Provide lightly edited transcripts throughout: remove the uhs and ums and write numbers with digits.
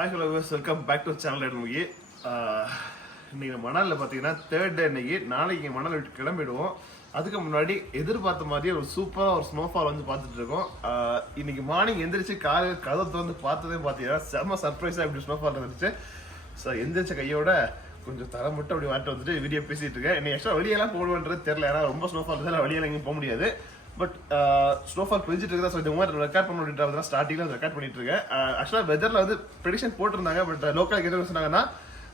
Hi hello welcome back to channel movie. இன்னைக்கு மணலில் பார்த்தீங்கன்னா தேர்ட் டே. நாளைக்கு மணல் விட்டு கிளம்பிடுவோம். அதுக்கு முன்னாடி எதிர்பார்த்த மாதிரியே ஒரு சூப்பராக ஒரு ஸ்னோஃபால் வந்து பார்த்துட்டு இருக்கோம். இன்னைக்கு மார்னிங் எந்திரிச்சு காலையில் கதை வந்து பார்த்ததே பார்த்தீங்கன்னா செம்ம சர்ப்ரைஸாக இப்படி ஸ்னோஃபால் இருந்துச்சு. ஸோ எந்திரிச்ச கையோட கொஞ்சம் தர மட்டும் அப்படி வாட்டு வந்துட்டு வீடியோ பேசிட்டு இருக்கேன். என்னை எக்ஸ்ட்ரா வெளியெல்லாம் போடுவேன்றது தெரியல, ஏன்னா ரொம்ப ஸ்னோஃபால் இருந்தால் வெளியெல்லாம் எங்கேயும் போக முடியாது. பட் ஸ்னோஃபால் பிரிஞ்சிட்டு இருக்கா. ஸோ இந்த மாதிரி ரெக்கார்ட் பண்ண அப்படின்றத ஸ்டார்டிங்கில் ரெக்கார்ட் பண்ணிட்டு இருக்கேன். ஆக்சுவலாக வெதரில் வந்து ப்ரெடிக்ஷன் போட்டிருந்தாங்க. பட் லோக்கல் என்ன சொன்னாங்கன்னா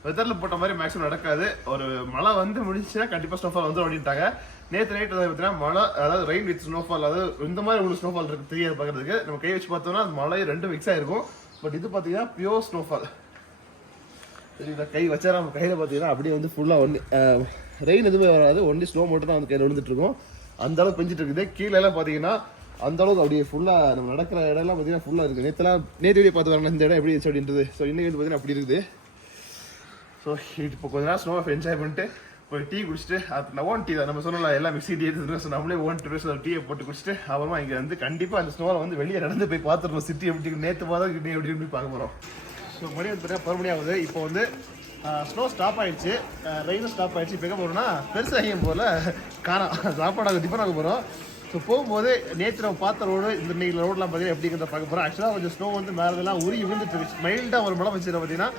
வெதரில் போட்ட மாதிரி மேக்ஸிமம் நடக்காது. ஒரு மழை வந்து முடிச்சுன்னா கண்டிப்பாக ஸ்னோஃபால் வந்து அப்படின்ட்டாங்க. நேற்று நைட் வந்து பார்த்தீங்கன்னா மழை, அதாவது ரெயின் வித் ஸ்னோஃபால், அதாவது இந்த மாதிரி உங்களுக்கு ஸ்னோஃபால் இருக்கு தெரியாது பார்க்கறதுக்கு. நம்ம கை வச்சு பார்த்தோம்னா அது மழை ரெண்டும் மிக்ஸ் ஆயிருக்கும். பட் இது பார்த்தீங்கன்னா பியோர் ஸ்னோஃபால். கை வச்சா நம்ம கையில் பார்த்தீங்கன்னா அப்படியே வந்து ஃபுல்லாக ஒன்று ரெயின் எதுவுமே வராது, ஒன்லி ஸ்னோ மட்டும் தான் வந்து கையில் விழுந்துட்டு இருக்கும். அந்த அளவுக்கு பெஞ்சிட்டு இருக்குது. கீழே எல்லாம் பார்த்தீங்கன்னா அந்த அளவுக்கு அப்படியே ஃபுல்லாக நம்ம நடக்கிற இடம்லாம் பார்த்தீங்கன்னா ஃபுல்லாக இருக்குது. நேற்று வீடியோ பார்த்து வரணும் இந்த இடம் எப்படி இருந்துச்சு அப்படின்றது. ஸோ இன்னைக்கு வந்து பார்த்தீங்கன்னா அப்படி இருக்குது. ஸோ இப்போ கொஞ்ச நேரம் ஸ்னோவை என்ஜாய் பண்ணிட்டு போய் டீ குடிச்சிட்டு, அது ஓன் டீ தான் நம்ம சொன்னோம்ல, எல்லாம் மிக்ஸி டீ எடுத்துருக்கோம். ஸோ நம்மளே ஓன் டீயை போட்டு குடிச்சிட்டு அப்புறமா இங்கே வந்து கண்டிப்பாக அந்த ஸ்னோவில் வந்து வெளியே நடந்து போய் பார்த்துருக்கோம். சிட்டி எப்படி நேற்று பார்த்தா எப்படி எப்படி பார்க்க போகிறோம். ஸோ மணி வந்து பார்த்தீங்கன்னா 10 மணி ஆகுது. இப்போ வந்து ஸ்னோ ஸ்டாப் ஆகிடுச்சு, ரெயினும் ஸ்டாப் ஆகிடுச்சு. இப்போ எங்கே போகிறோம்னா பெருசாக எங்கேயும் போகல, காரம் சாப்பாடு டிஃபன் ஆக போகிறோம். ஸோ போகும்போது நேற்று நம்ம பார்த்த ரோடு, இந்த இன்னைக்கு ரோடெலாம் பார்த்தீங்கன்னா எப்படிங்கிறத பார்க்க போகிறோம். ஆக்சுவலாக கொஞ்சம் ஸ்னோ வந்து மேலெல்லாம் உருகி விழுந்துட்டு இருக்கு. மைல்டாக ஒரு மழை வச்சுருக்க பார்த்தீங்கன்னா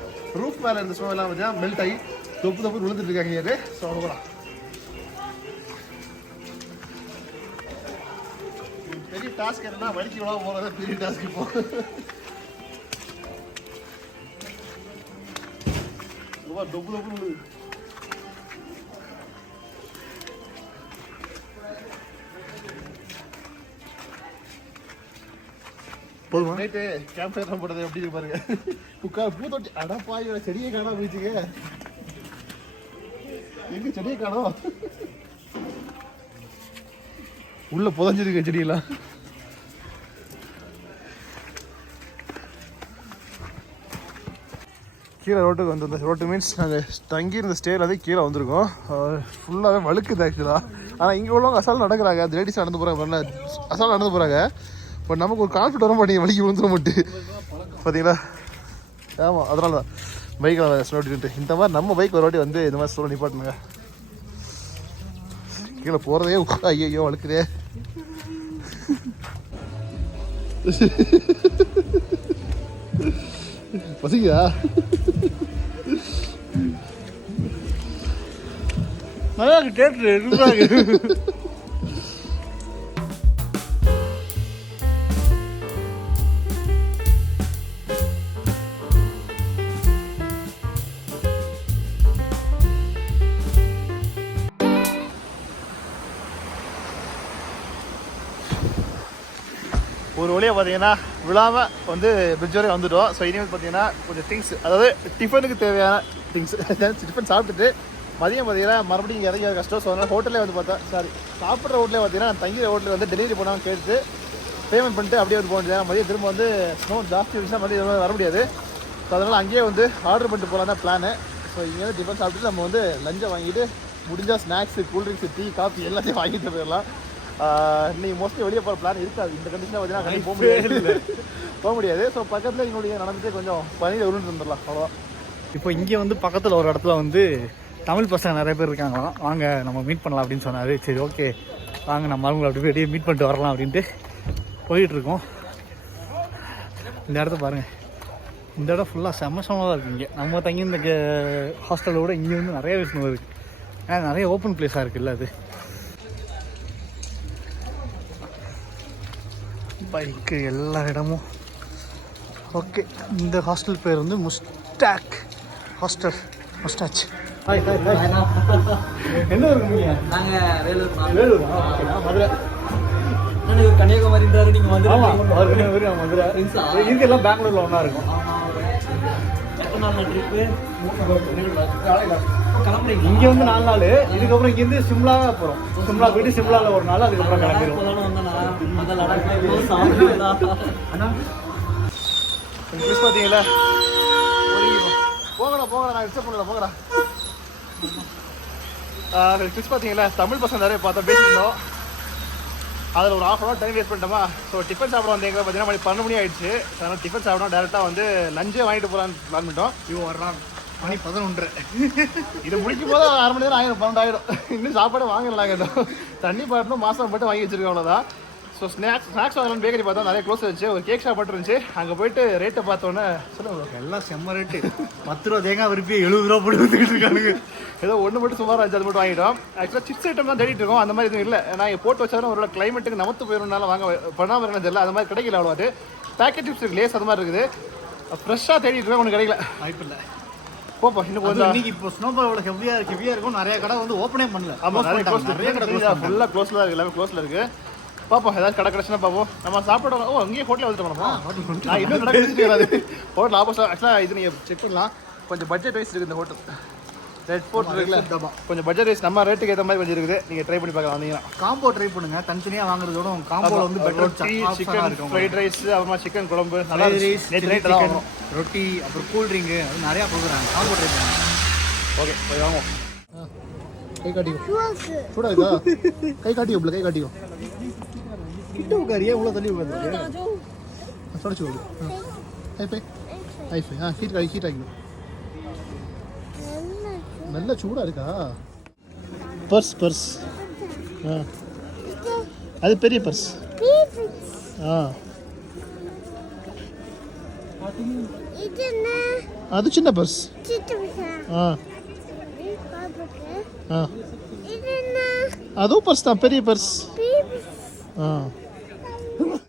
ரூஃப் மேலே இருந்த ஸ்னோ எல்லாம் பார்த்தீங்கன்னா மெல்ட் ஆகி தொப்பு தொப்பு விழுந்துட்டு இருக்காங்க. ஸோ அவ்வளோதான். பெரிய டாஸ்க் என்னன்னா வலிக்கு விழா போகிறது பெரிய டாஸ்க். இப்போ டொப்பு டொப்பு போதுமா? நைட்டு கேம்ப் ஃபயர் போட்டது எப்படி இருக்கு பாருங்க. பூத்தொட்டி அடப்பாயோட செடியை காணாம போயிடுச்சுங்க. எங்க செடியை காணோம், உள்ள புதஞ்சிருக்கு செடியெல்லாம். கீழே ரோட்டுக்கு வந்து இந்த ரோட்டு மீன்ஸ் நாங்கள் தங்கியிருந்த ஸ்டேயில் வந்து கீழே வந்திருக்கோம். ஃபுல்லாகவே வழுக்குது ஆக்சுவலாக. ஆனால் இங்கே உள்ளவங்க அசால் நடக்கிறாங்க, அது லேடிஸ் நடந்து போகிறாங்க, அசால் நடந்து போகிறாங்க. பட் நமக்கு ஒரு கான்ஃபிடன்ட் வர மாட்டேங்க, வலிக்கு விழுந்துட மட்டும் பார்த்தீங்களா. ஆமாம், அதனால தான் பைக்கில் ஸ்லோ ஓட்டிட்டு இந்த மாதிரி நம்ம பைக் ஒரு வாட்டி வந்து இந்த மாதிரி ஸ்லோ நிப்பாட்டுங்க. கீழே போகிறதே ஐயோ வழுக்குதே. பசிக்குதா? நல்லா இருக்கு, டேஸ்ட் சூப்பராக இருக்கு. ஒரு வழியாக பார்த்தீங்கன்னா விழாமல் வந்து பிரிட்ஜ் வரையும் வந்துவிட்டோம். ஸோ இனிமேல் பார்த்தீங்கன்னா கொஞ்சம் திங்ஸ், அதாவது டிஃபனுக்கு தேவையான திங்ஸ் டிஃபன் சாப்பிட்டுட்டு மதியம் பார்த்தீங்கன்னா மறுபடியும் இங்கே இறங்கி கஷ்டம். ஸோ அதனால் ஹோட்டலே வந்து பார்த்தா சாப்பிட்ற ஹோட்டலே பார்த்தீங்கன்னா நான் தங்கிற ஹோட்டலில் வந்து டெலிவரி பண்ணாமல் கேட்டு பேமெண்ட் பண்ணிட்டு அப்படியே வந்து போக முடியாது. மதியம் திரும்ப வந்து ஸ்னோ ஜாஸ்தி இருந்துச்சுன்னா மதியம் வர முடியாது. ஸோ அதனால் அங்கேயே வந்து ஆர்டர் பண்ணிட்டு போகலாம் தான் பிளானு. ஸோ இங்கே வந்து டிஃபன் சாப்பிட்டுட்டு நம்ம வந்து லஞ்சை வாங்கிட்டு முடிஞ்சால் ஸ்நாக்ஸு, கூல்ட்ரிங்க்ஸு, டீ, காஃபி எல்லாத்தையும் வாங்கிட்டு போயிடலாம். இன்னைக்கு மோஸ்ட்லி வெளியே போகிற பிளான் இருக்காது. இந்த கண்டிஷனில் பார்த்தீங்கன்னா போக முடியாது. ஸோ பக்கத்தில் எங்களுடைய நடந்துட்டு கொஞ்சம் பனியில் உருண்டு வந்துடலாம், அவ்வளோதான். இப்போ இங்கே வந்து பக்கத்தில் ஒரு இடத்துல வந்து தமிழ் பசங்க நிறைய பேர் இருக்காங்களாம், வாங்க நம்ம மீட் பண்ணலாம் அப்படின்னு சொன்னார். சரி ஓகே வாங்க நம்ம அவங்களை அப்படி போய் மீட் பண்ணிட்டு வரலாம் அப்படின்ட்டு போயிட்டுருக்கோம். இந்த இடத்த பாருங்கள், இந்த இடம் ஃபுல்லாக செம்ம தான் இருக்குது. இங்கே நம்ம தங்கி இந்த ஹாஸ்டலை விட இங்கே வந்து நிறைய விஷயம் இருக்குது. ஏன்னா நிறைய ஓப்பன் பிளேஸாக இருக்குல்ல, அது பைக்கு எல்லா இடமும். ஓகே, இந்த ஹாஸ்டல் பேர் வந்து Mushtaq hostel. Moustache. Hi hi hi. என்ன ஊருக்கு? நாங்கள் வேலூர். வேலூரா? மதுரை. நான் கன்னியாகுமரி இருந்தாரு, நீங்கள் வந்து மதுரை. இங்கே எல்லாம் பெங்களூரில் ஒன்றா இருக்கும். எத்தனை நாள் ட்ரிப்பு? கிளம்புறீங்க? இங்கே வந்து 4 நாள், இதுக்கப்புறம் இங்கேருந்து சிம்லா போகிறோம். சிம்லா போயிட்டு சிம்லாவில் ஒரு நாள், அதுக்கப்புறம் கிளம்பிடுவோம். பார்த்தீங்களா போங்கடா நான் டிஸ்டர்ப் பண்ணல, போங்கடா. கிறிஸ் பார்த்தீங்களா தமிழ் பசங்க நிறைய பார்த்தா பேசியிருந்தோம். அதில் ஒரு ½ ஹவர் டைம் வேஸ்ட் பண்ணிட்டோமா. ஸோ டிஃபன் சாப்பிட வந்து எங்கே பார்த்தீங்கன்னா மணி 12 மணி ஆயிடுச்சு. அதனால் டிஃபன் சாப்பிடணும் டேரெக்டாக வந்து லஞ்சே வாங்கிட்டு போகலான்னு பிளான் பண்ணிட்டோம். இவன் வர்றான் மணி 11:30. இது முடிக்கும் போது 1/2 மணி நேரம் ஆயிடும், 12 ஆகிடும். இன்னும் சாப்பாடு வாங்கலாம் கேட்டோம். தண்ணி பாட்டிலும் மாதம் மட்டும் வாங்கி வச்சிருக்கோம், அவ்வளோதான். ஸோ ஸ்நாக்ஸ் வாங்கலாம் பேக்கரி பார்த்தா நிறைய க்ளோஸ் வச்சு ஒரு கேக் ஷாப் மட்டும் இருந்துச்சு. அங்கே போயிட்டு ரேட்டை பார்த்தோன்னே சொல்லுங்க எல்லாம் செம்ம ரேட்டு. 10 ரூபா தேங்காய் விருப்பி 70 ரூபா போட்டு வித்துக்கிட்டு இருக்கானுங்க. ஏதோ ஒன்று மட்டும் சுமாராக இருந்துச்சு, அது மட்டும் வாங்கிட்டோம். ஆக்சுவலாக சிப்ஸ் ஐட்டம் தான் தேடிட்டு இருக்கோம், அந்த மாதிரி எதுவும் இல்லை. நான் இங்கே போட்டு வச்சாலும் ஒரு கிளைமேட்டுக்கு நமத்து போயிருந்தாலும் வாங்க பண்ணாமல் இருக்கணும் தெரியல, அது மாதிரி கிடைக்கல. அவ்வளோ அது பேக்கெட் சிப்ஸ் இருக்கு, லேஸ் அது மாதிரி இருக்குது. ஃப்ரெஷ்ஷாக தேடிட்டு இருக்கோம், ஒன்று கிடைக்கல. வாய்ப்பு இல்லை. போப்பா இன்னும் அது கொஞ்சம். இன்னைக்கு இப்போ ஸ்னோபால் எவ்வளோ ஹெவியாக இருக்கும். நிறைய கடை வந்து ஓப்பனே பண்ணல. ஆமாம், நிறைய கடை ஃபுல்லாக க்ளோஸில் இருக்குது, எல்லாமே க்ளோஸில் இருக்குது. பார்ப்போம் ஏதாவது கடை கிடச்சுன்னா பார்ப்போம். நம்ம சாப்பிட இங்கேயே ஹோட்டலில் வந்துட்டு போனோமா? நான் இன்னும் கடை கிடைச்சிட்டு ஹோட்டல் ஆப்போசிட். ஆக்சுவலாக இது நீங்கள் செக் பண்ணலாம், கொஞ்சம் பட்ஜெட் வைஸ் இருக்குது இந்த ஹோட்டல். ரெட் ஃபோர்ட் இருக்குல்ல, கொஞ்சம் பட்ஜெட் வைஸ் நம்ம ரேட்டுக்கு ஏற்ற மாதிரி கொஞ்சம் இருக்குது. நீங்கள் ட்ரை பண்ணி பார்க்கலாம் வந்தீங்கன்னா. காம்போ ட்ரை பண்ணுங்க, தனித்தனியாக வாங்குறதோட காம்போவில் வந்து ரொட்டி, சிக்கன் ஃப்ரைட் ரைஸ், அப்புறமா சிக்கன் குழம்பு, நல்லா ரேட் தான் வரும். ரொட்டி, அப்புறம் கூல் ட்ரிங்கு, அது நிறையா கொடுக்குறாங்க. காம்போ ட்ரை பண்ணுங்க. ஓகே போய் வாங்குவோம். கை காட்டிக்கோ, சூடா இருக்கா? கை காட்டிக்கோ, கை காட்டிக்கோ. கிட்ட உட்காரியே இவ்வளோ தள்ளி உட்காந்து தொடச்சு விடு. ஹைஃபை ஹைஃபை ஹீட் ஆகிடும். நல்ல சூடாக இருக்கா? பர்ஸ் அது பெரிய பர்ஸ். அது சின்ன பர்ஸ். அதுவும் பர்ஸ் தான், பெரிய பர்ஸ்.